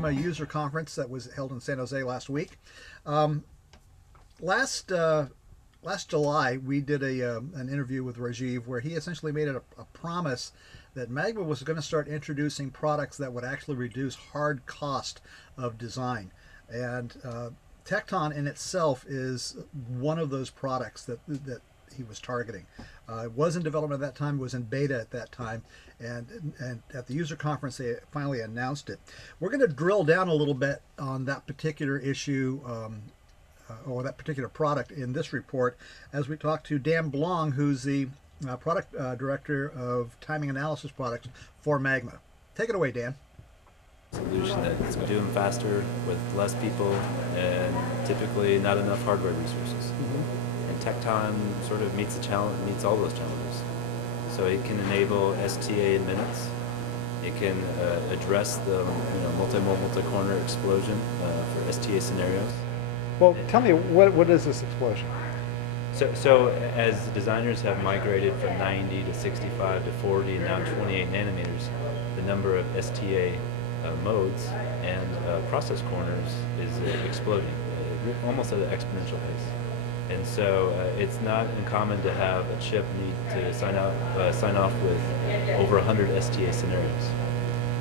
Magma user conference that was held in San Jose last week. Um, last July, we did an interview with Rajiv where he essentially made it a promise that Magma was going to start introducing products that would actually reduce hard cost of design. And Tekton in itself is one of those products that he was targeting. It was in development at that time, was in beta at that time, and at the user conference they finally announced it. We're going to drill down a little bit on that particular issue or that particular product in this report as we talk to Dan Blong, who's the product director of timing analysis products for Magma. Take it away, Dan. Solution that's do them faster with less people and typically not enough hardware resources. And Tekton sort of meets all those challenges. So it can enable STA in minutes. It can address the multi-corner explosion for STA scenarios. Well, tell me, what is this explosion? So as designers have migrated from 90 to 65 to 40 and now 28 nanometers, the number of STA modes and process corners is exploding, almost at an exponential pace. And so it's not uncommon to have a chip need to sign off with over 100 STA scenarios.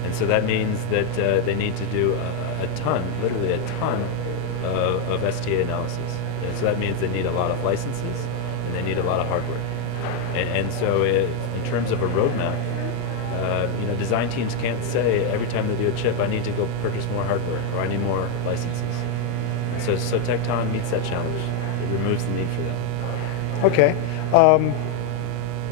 And so that means that they need to do a ton, literally a ton of STA analysis. And so that means they need a lot of licenses and they need a lot of hardware. And so in terms of a roadmap, design teams can't say every time they do a chip, I need to go purchase more hardware or I need more licenses. So Tekton meets that challenge. It removes the need for that. Okay.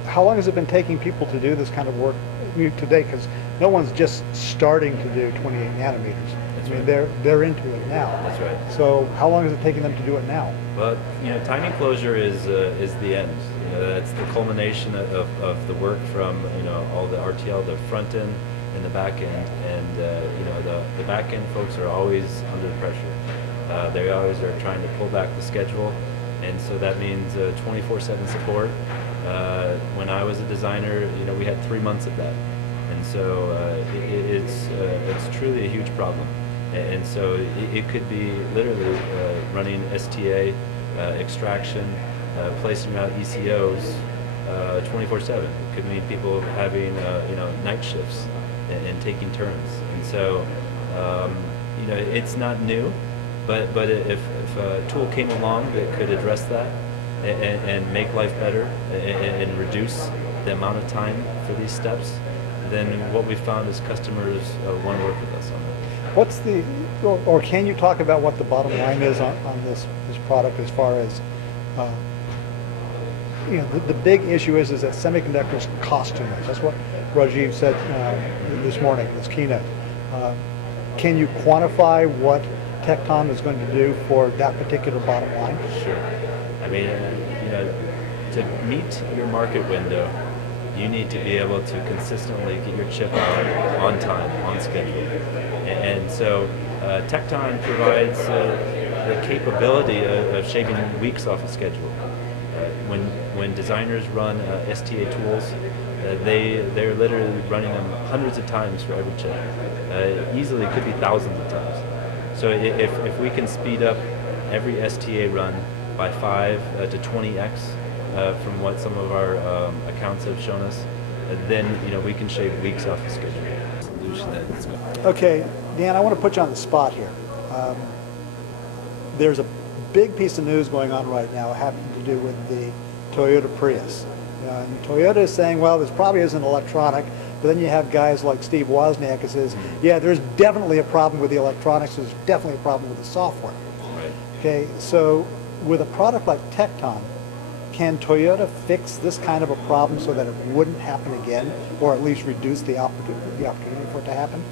How long has it been taking people to do this kind of work today? Because no one's just starting to do 28 nanometers. That's I mean, right. they're into it now. That's right. So how long is it taking them to do it now? Well, timing closure is the end. That's the culmination of the work from all the RTL, the front end and the back end, and the back end folks are always under pressure. They always are trying to pull back the schedule, and so that means 24/7 support. When I was a designer, we had 3 months of that, and so it's truly a huge problem. And so it could be literally running STA extraction, placing out ECOs 24/7. It could mean people having night shifts and taking turns. And so it's not new, but if a tool came along that could address that and make life better and reduce the amount of time for these steps, then what we found is customers want to work with us on that. What's the, or can you talk about what the bottom line is on this product as far as, the big issue is that semiconductors cost too much. That's what Rajiv said this morning in his keynote. Can you quantify what Tekton is going to do for that particular bottom line? Sure. I mean, to meet your market window, you need to be able to consistently get your chip out on time, on schedule. And so Tekton provides the capability of shaving weeks off a schedule. When designers run STA tools, they're literally running them hundreds of times for every chip. Easily could be thousands of times. So if we can speed up every STA run by 5 to 20x from what some of our accounts have shown us, then we can shave weeks off the schedule. Solution that's good. Okay, Dan, I want to put you on the spot here. There's a big piece of news going on right now having to do with the Toyota Prius. And Toyota is saying, well, this probably isn't electronic, but then you have guys like Steve Wozniak who says, yeah, there's definitely a problem with the electronics, there's definitely a problem with the software. Right. Okay, so with a product like Tekton, can Toyota fix this kind of a problem so that it wouldn't happen again, or at least reduce the opportunity for it to happen?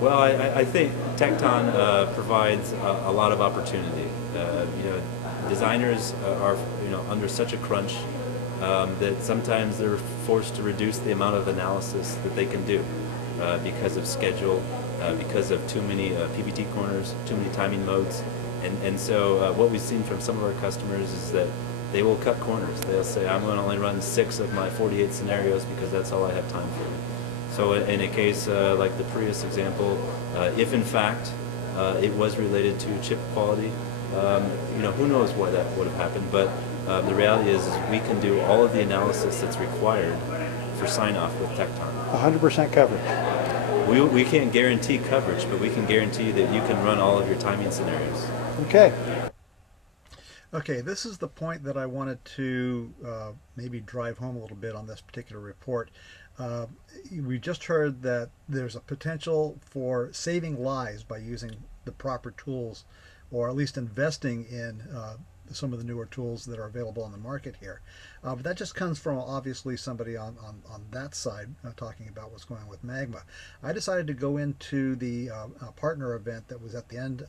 Well, I think Tekton provides a lot of opportunity. Designers are under such a crunch that sometimes they're forced to reduce the amount of analysis that they can do because of schedule, because of too many PBT corners, too many timing modes. And so what we've seen from some of our customers is that they will cut corners. They'll say, I'm going to only run 6 of my 48 scenarios because that's all I have time for. So in a case like the Prius example, if in fact it was related to chip quality, who knows why that would have happened, but the reality is we can do all of the analysis that's required for sign-off with Tekton. 100% coverage. We can't guarantee coverage, but we can guarantee that you can run all of your timing scenarios. Okay. Okay, this is the point that I wanted to maybe drive home a little bit on this particular report. We just heard that there's a potential for saving lives by using the proper tools, or at least investing in some of the newer tools that are available on the market here. But that just comes from obviously somebody on that side talking about what's going on with Magma. I decided to go into the partner event that was at the end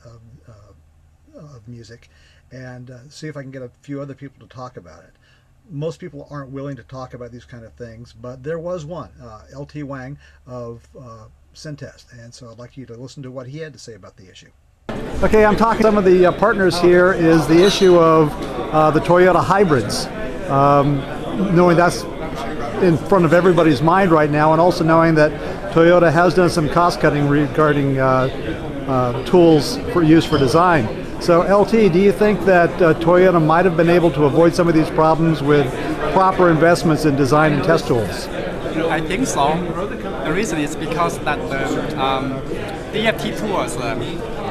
of music and see if I can get a few other people to talk about it. Most people aren't willing to talk about these kind of things, but there was one, LT Wang of Syntest, and so I'd like you to listen to what he had to say about the issue. Okay, I'm talking to some of the partners here is the issue of the Toyota hybrids. Knowing that's in front of everybody's mind right now, and also knowing that Toyota has done some cost cutting regarding tools for use for design. So LT, do you think that Toyota might have been able to avoid some of these problems with proper investments in design and test tools? I think so. The reason is because that the DFT tools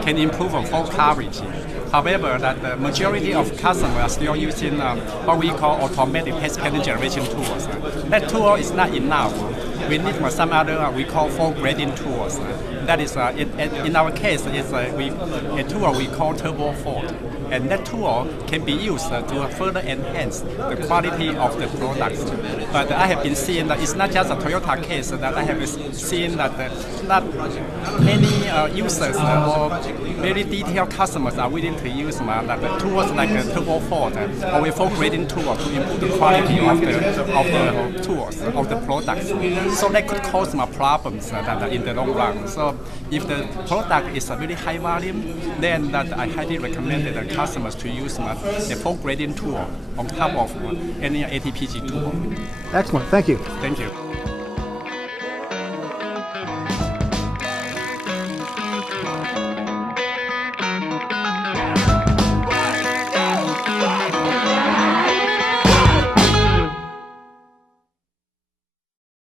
can improve on fault coverage. However, that the majority of customers are still using what we call automatic test pattern generation tools. That tool is not enough. We need some other we call fault grading tools. That is, in our case, it's a tool we call turbo fault. And that tool can be used to further enhance the quality of the products. But I have been seeing that it's not just a Toyota case, that I have seen that not many users or very detailed customers are willing to use like tools like a turbo fault or a fault grading tool to improve the quality of the tools, of the products. So that could cause problems in the long run. So if the product is a very high volume, then that I highly recommend the customers to use a fault grading tool on top of any ATPG tool. Excellent, thank you. Thank you.